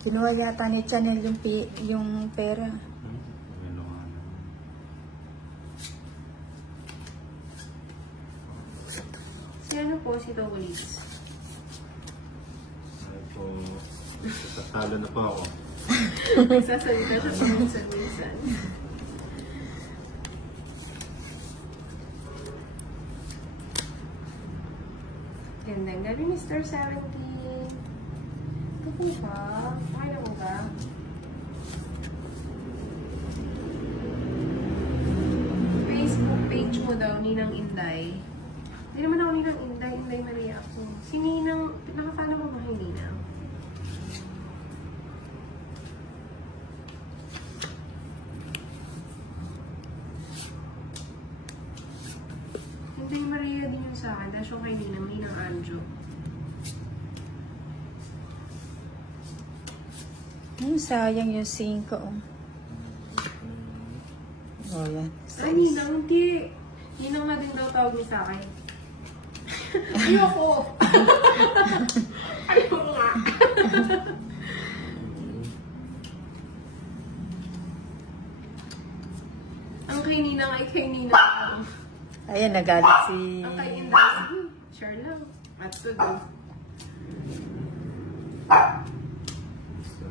Kinuha yata ni Chanel yung pera. Si ano po, si Togolis? Ay po, tatalo na po ako. Nagsasalita siya sa minsan-minsan. Gandang gabi, Mr. 17. Ito po ba? Kaya mo ba? Facebook page mo daw, Ninang Inday. Hindi naman ako Ninang Inday, Inday Maria ako. Si Ninang, nakapala mo ba kay Ninang? Inday Maria din yung sa akin, dahil siya kay Ninang, Ninang Anjo. Sayang yung 5. Oh, yan. Ay, Ninang, hindi. Ninang na din daw tawag niya sa akin. Ayoko! Ayoko nga! Ang kay Ninang ay kay Ninang. Ayan, nagalit si... Ang kay Inday, share lang. At to do.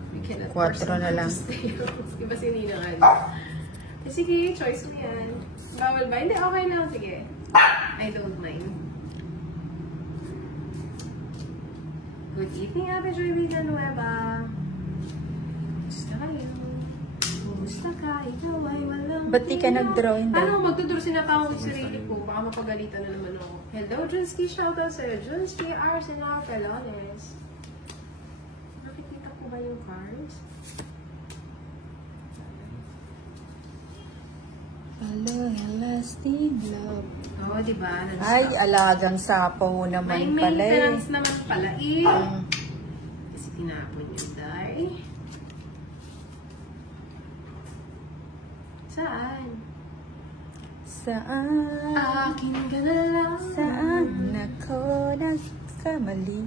We cannot 4 na lang. Iba si Ninang ano. Eh, sige, choice mo yan. Bawal ba? Hindi, okay lang. Sige. I don't mind. Good evening, Ate Joy Villanueva. Kumusta kayo? Kumusta ka? Ikaw ay walang... Ba't di ka nag-draw? Hindi. Ano, magtudraw sinatawag ko sa sarili ko. Baka mapagalitan na naman ako. Hello, Junski. Shoutout sa'yo. Junski, Arsenal, Pelones. Nakikita ko ba yung cards? Lasting love. Oo, oh, diba? Ay, alagang sapo naman may pala eh. maintenance naman pala eh. Kasi tinapon yung die. Saan? Saan? Akin ka na lang. Saan ako nagkamali?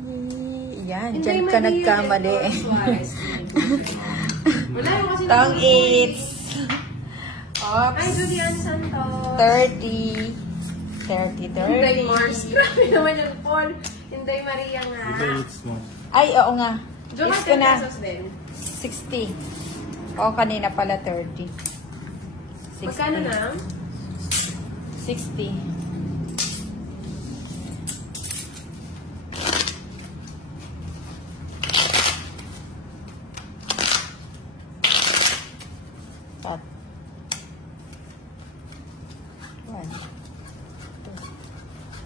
Yan, Hindi, dyan ka nagkamali. Wala yung kasi... Tong it's... Ay, Julian Santos. 30. Inday Mars. Grabe naman yung Paul. Inday Maria nga. Ito hits mo. Ay, oo nga. Diyo It's ka ko na. 10 pesos din. 60. O, kanina pala 30. 60. Magkano na? 60. At 1, 2,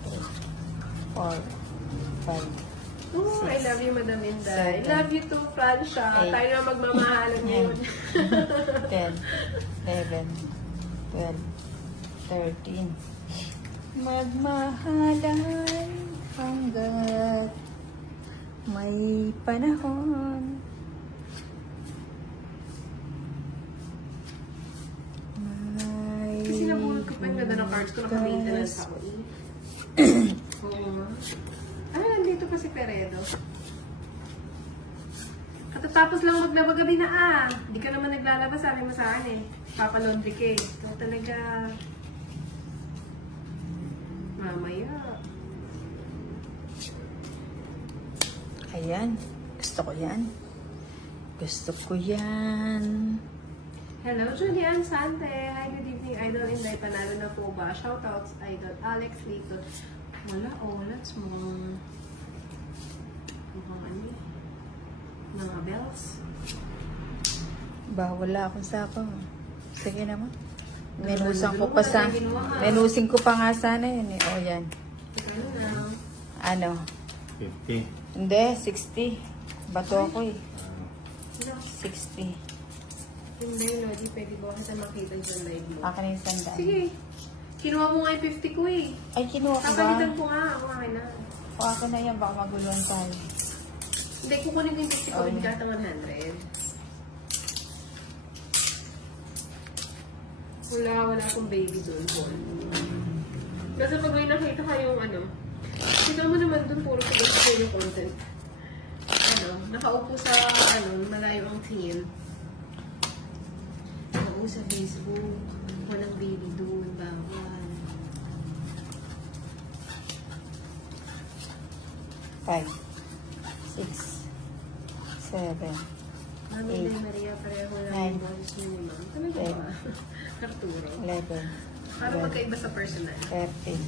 3, 4, 5. Oh, I love you, Madam Inday. I love you too, Francia. Tayo na magmamahalan ngayon. 10, 11, 12, 13. Magmahalan hanggat may panahon. Kasi nabulot ko pa yung ganda ng cards ko. Naka-maintenance ako. Oo nga. Ah, nandito pa si Peredo. Katatapos lang maglaba gabi na Hindi ka naman naglalaba, sabi mo sa akin eh. Papalaundry ka eh. Ikaw talaga. Mamaya. Ayan. Gusto ko yan. Gusto ko yan. Hello, Julian Sante. Hi, good evening, Idol Inday. Panalo na po ba? Shoutouts, Idol Alex Lito. Wala, let's mo. Mukhang ano eh. Mga bells. Wala akong sako. Sige naman. Menusing ko pa nga sana yun eh. O, yan. Ano? 50. Hindi, 60. Bato ako eh. 60. Hindi, Lodi. Pwede ba kasi makita dyan live mo? Akin yung sandaan. Sige. Kinuha mo nga yung 50 ko eh. Ay, kinuha ko ba? Kapalitan ko nga. Ako akin na. O, akin na yan. Baka maguluhan tayo. Hindi, kukunin ko yung 50 ko. Hindi ka 100. Wala akong baby doon. Kasi pag may nakita ka yung ano, kita mo naman doon puro sa yung content. Ano, nakaupo sa, malayo ang tingin. Oo, sa Facebook. Walang baby doon, bawal. 5, 6, 7, Mami Eight. na Maria, pareho lang Nine. yung bones niyo ni Ma'am. Talaga Ten. ba? Arturo. 11, Para magkaiba sa personal. 13.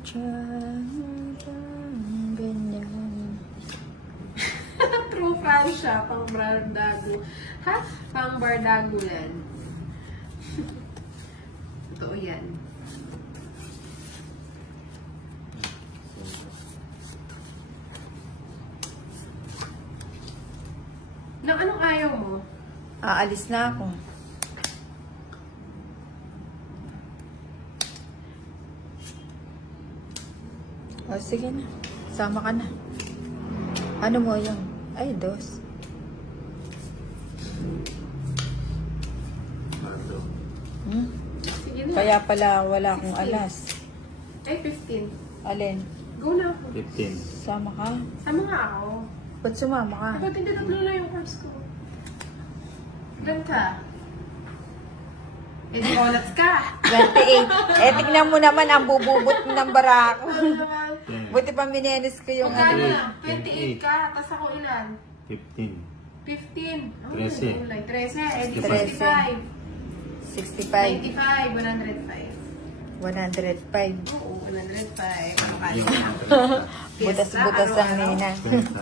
Sadyang ganyan. True fan siya, pang bardago. Ha? Pang bardagulan. Totoo yan. Nang anong ayaw mo? Aalis na ako. O, sige na. Sama ka na. Ano mo yung? Ay, 2. Ano? Sige na. Kaya pala wala akong alas. Ay, 15. Alin? Go na ako. 15. Sama ka? Sama nga ako. Ba't sumama ka? Ba't hindi tatlo na yung cards ko? Ilan ka? Eh, di oras ka. 28. Eh, tignan mo naman ang bububot ng barako. Ano naman? Buti pa minenis ko yung Magkano ano. lang? 28 ka, tapos ako ilan? 15. 15. Oh, 13. 13. Eh, di 65. 65. 95. 105. 105. Oo, 105. Makali Yung na. Butas-butas ang nina. 20.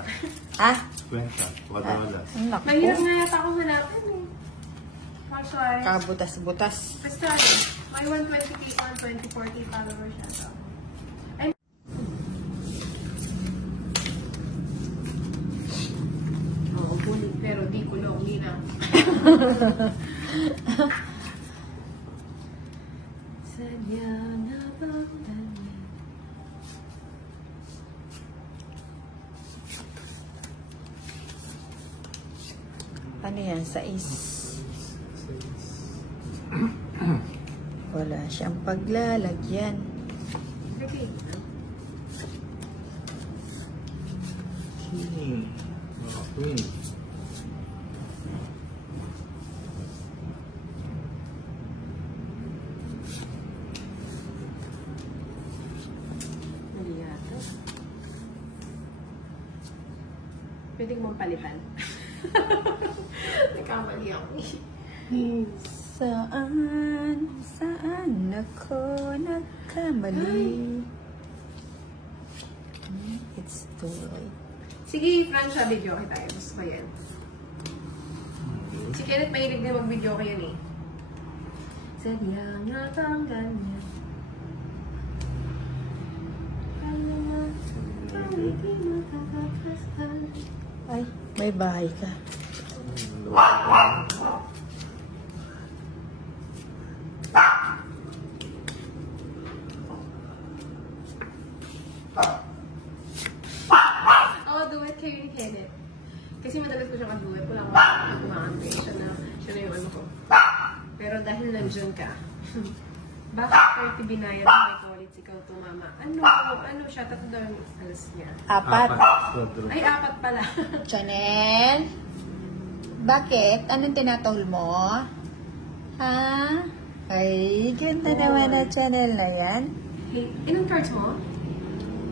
Ha? 20. Wala. Naku. Mahirap nga yata ako hanapin eh. Actually, Kabutas-butas. basta may 120k or 2040 followers siya. So. Oo, bulit, pero di kulong, di na. Sadya na bang ganyan? Ano yan? 6. Wala siyang paglalagyan. Okay. King. Mga queen. Mali yata. Pwedeng mong palitan. Nagkamali ako eh. Saan ako nagkamali? It's too late. Sige, Francia, video kita. Gusto ko yan. Si Kenneth mahilig din mag-video ko yan eh. Sadya nga bang ganyan? Alam mo, bakit di makakakasal? Ay, may bahay ka. Oo, duet kayo ni Kenneth. Kasi madalas ko siya ka-duet. Wala akong kumakantay. Siya na yung ano ko. Pero dahil nandiyan ka, bakit 30 binayad mo may college ikaw tumama? Ano siya? Tatlo daw yung alas niya. 4. Ay, 4 pala. Chanel? Bakit? Anong tinatol mo? Ha? Ay, ganda naman na Chanel na yan. Hey, ilang cards mo?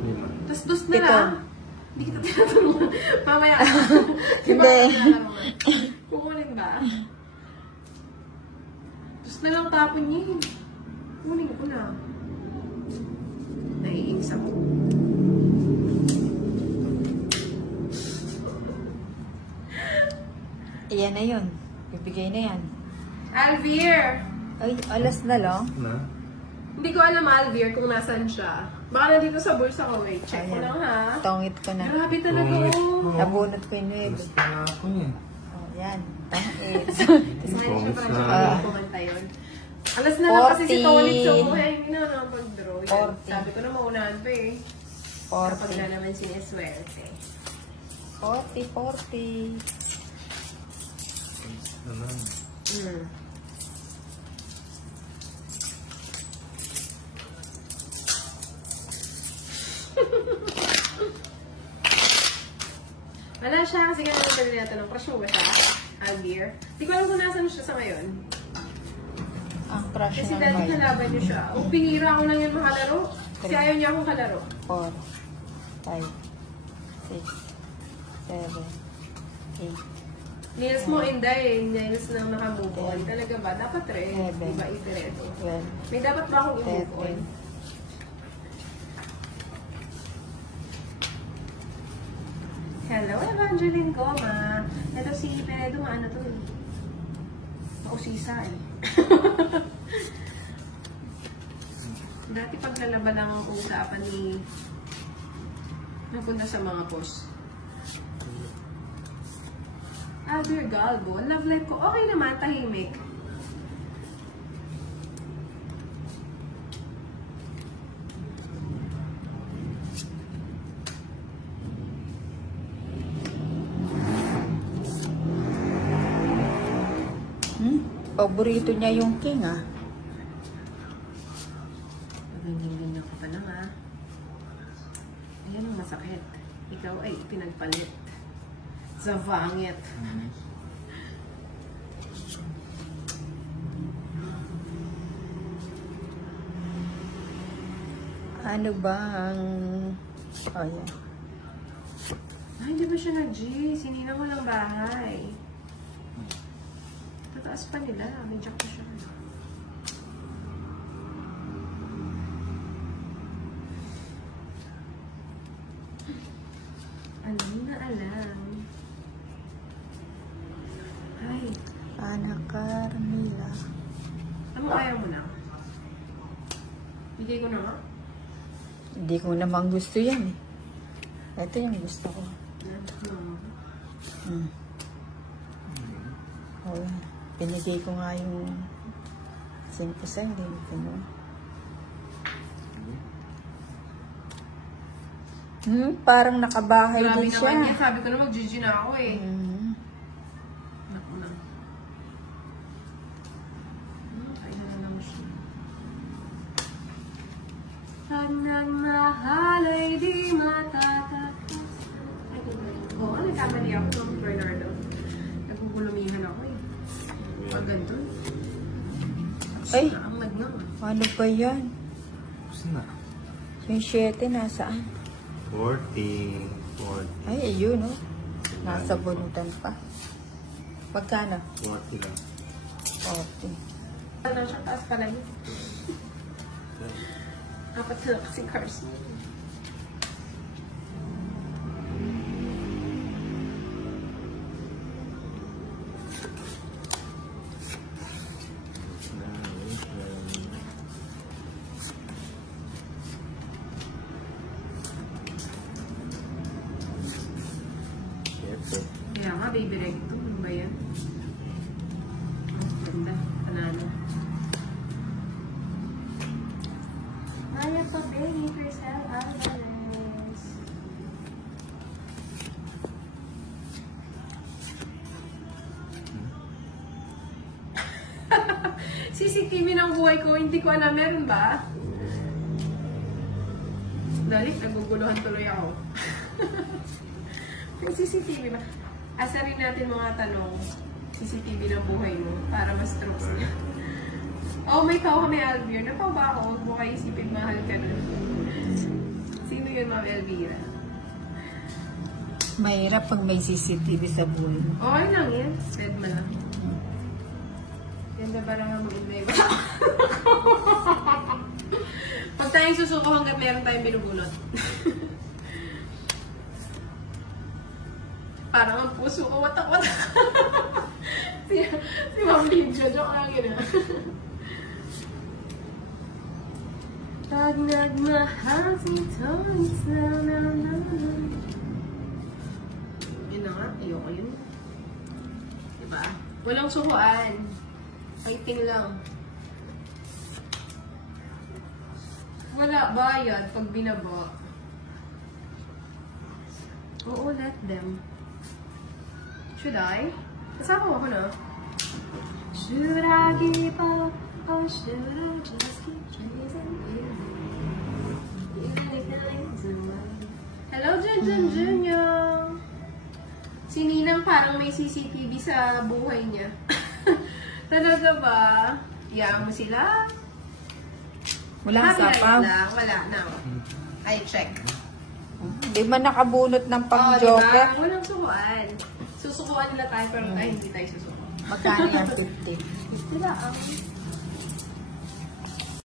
Lima. Tapos dos na 7. lang. Hindi kita tinatulungan. Mamaya. Di ba Hindi. tinatulungan? Kukunin ba? Dos na lang tapon niya eh. Kunin ko na. Naiinis ako. Iyan na yun. Bibigay na yan. Alvier! Ay, alas na lang. Na? Hindi ko alam, Alvier, kung nasan siya. Baka nandito sa bulsa ko. Wait, check ko Ayan. lang ha. Tongit ko na. Grabe talaga oh. Nabunot ko yung 9. Gusto na ako eh. Oh, yan. Tongit. Smile siya para Promise siya na. kumanta yun. Alas na lang kasi si 40. Tony, so kaya hindi na nakapag-draw. Yan. 40. Sabi ko na maunahan pa eh. Kapag na 40. naman sineswerte. 40. Ano? Hmm. Wala siya kasi kaya naman nila tanong, crush mo ba siya? Algier? Hindi ko alam kung nasan siya sa ngayon. Ang crush Kasi ng dati Mike. kalaban niyo siya. O, pinira ko lang yun makalaro. Kasi ayaw niya akong kalaro. 4, 5, 6, 7, 8, Nails mo, Inday, nails na nakamove on. 10, Talaga ba? Dapat rin. 11, Diba, itireto. 12, May dapat ba akong i-move on? 13. Hello, Evangeline Goma. Ito si Peredo, maano to eh. Mausisa eh. Dati paglalaban lang ang usapan ni napunta sa mga post. Alder Galbo, love life ko. Okay naman, tahimik. Paborito niya yung king, ah. Ganyan-ganyan ka pa lang, ah. Ayan ang masakit. Ikaw ay pinagpalit. Sa vangit. Ano ba ang... Oh, yeah. Ay, hindi ba siya nag-G? Sinina mo lang bahay. Tataas pa nila. May jack pa siya. Alam na alam. Ay. Ana Carmila. Ano ayaw mo na? Bigay ko na nga. Hindi ko naman gusto yan, eh. Ito yung gusto ko. Oh, pinigay ko nga yung 5 sa hindi ko mo. Parang nakabahay Grabe din siya. naman yan. Sabi ko na mag-GG na ako eh. Naku na. Kaya na lang siya. Pag nagmahal ay di matatakas. Ay, oo, nagkamali ako ng Bernardo. Nagugulumihan ako eh. Pag ganito. Ay. Ang nagnang. Ano ba yan? Gusto na. Yung 7 nasaan? 40. Ay, ayun, no? Nasa bunutan pa. Pagkano? 40 lang. 40. Ano siya, taas pala niya. Dapat sila kasi cars. Kaya nga, baby recto. Ano ba yan? Ganda. Panalo. Maya pa, baby. Crisel Alvarez. CCTV ng buhay ko, hindi ko alam. Meron ba? Dali, naguguluhan tuloy ako. May CCTV ba? Asarin natin mga tanong. CCTV ng buhay mo para mas true siya. Oh, may tao kami, Alvira. Napaw ba ako? Huwag mo kayo isipin, mahal ka na. Sino yun, Ma'am Elvira? Mahirap pag may CCTV sa buhay mo. Okay lang yan. Red man lang. Ganda ba lang ang mag-inay ba? Pag tayong susuko hanggat meron tayong binubunot. Parang ang puso ko, watak-watak. si Ma'am Lydia, joke lang yun ah. Pag nagmahal si Tones na. Yun na nga, ayoko yun. Diba? Walang suhuan. Fighting lang. wala bayad pag binaba. Oo, let them. Should I? Kasama mo ako na. Should I give up or should I just keep chasing you? Hello, Junjun Junior! Si Ninang parang may CCTV sa buhay niya. Talaga ba? Iyaan mo sila? Walang Copyright sapaw. lang. Wala na. I check. Di ba nakabunot ng Oh, pang-joker? diba? Walang sukuan. Susukuan nila tayo pero tayo hindi tayo susuko. Magkano yan? 50. Diba?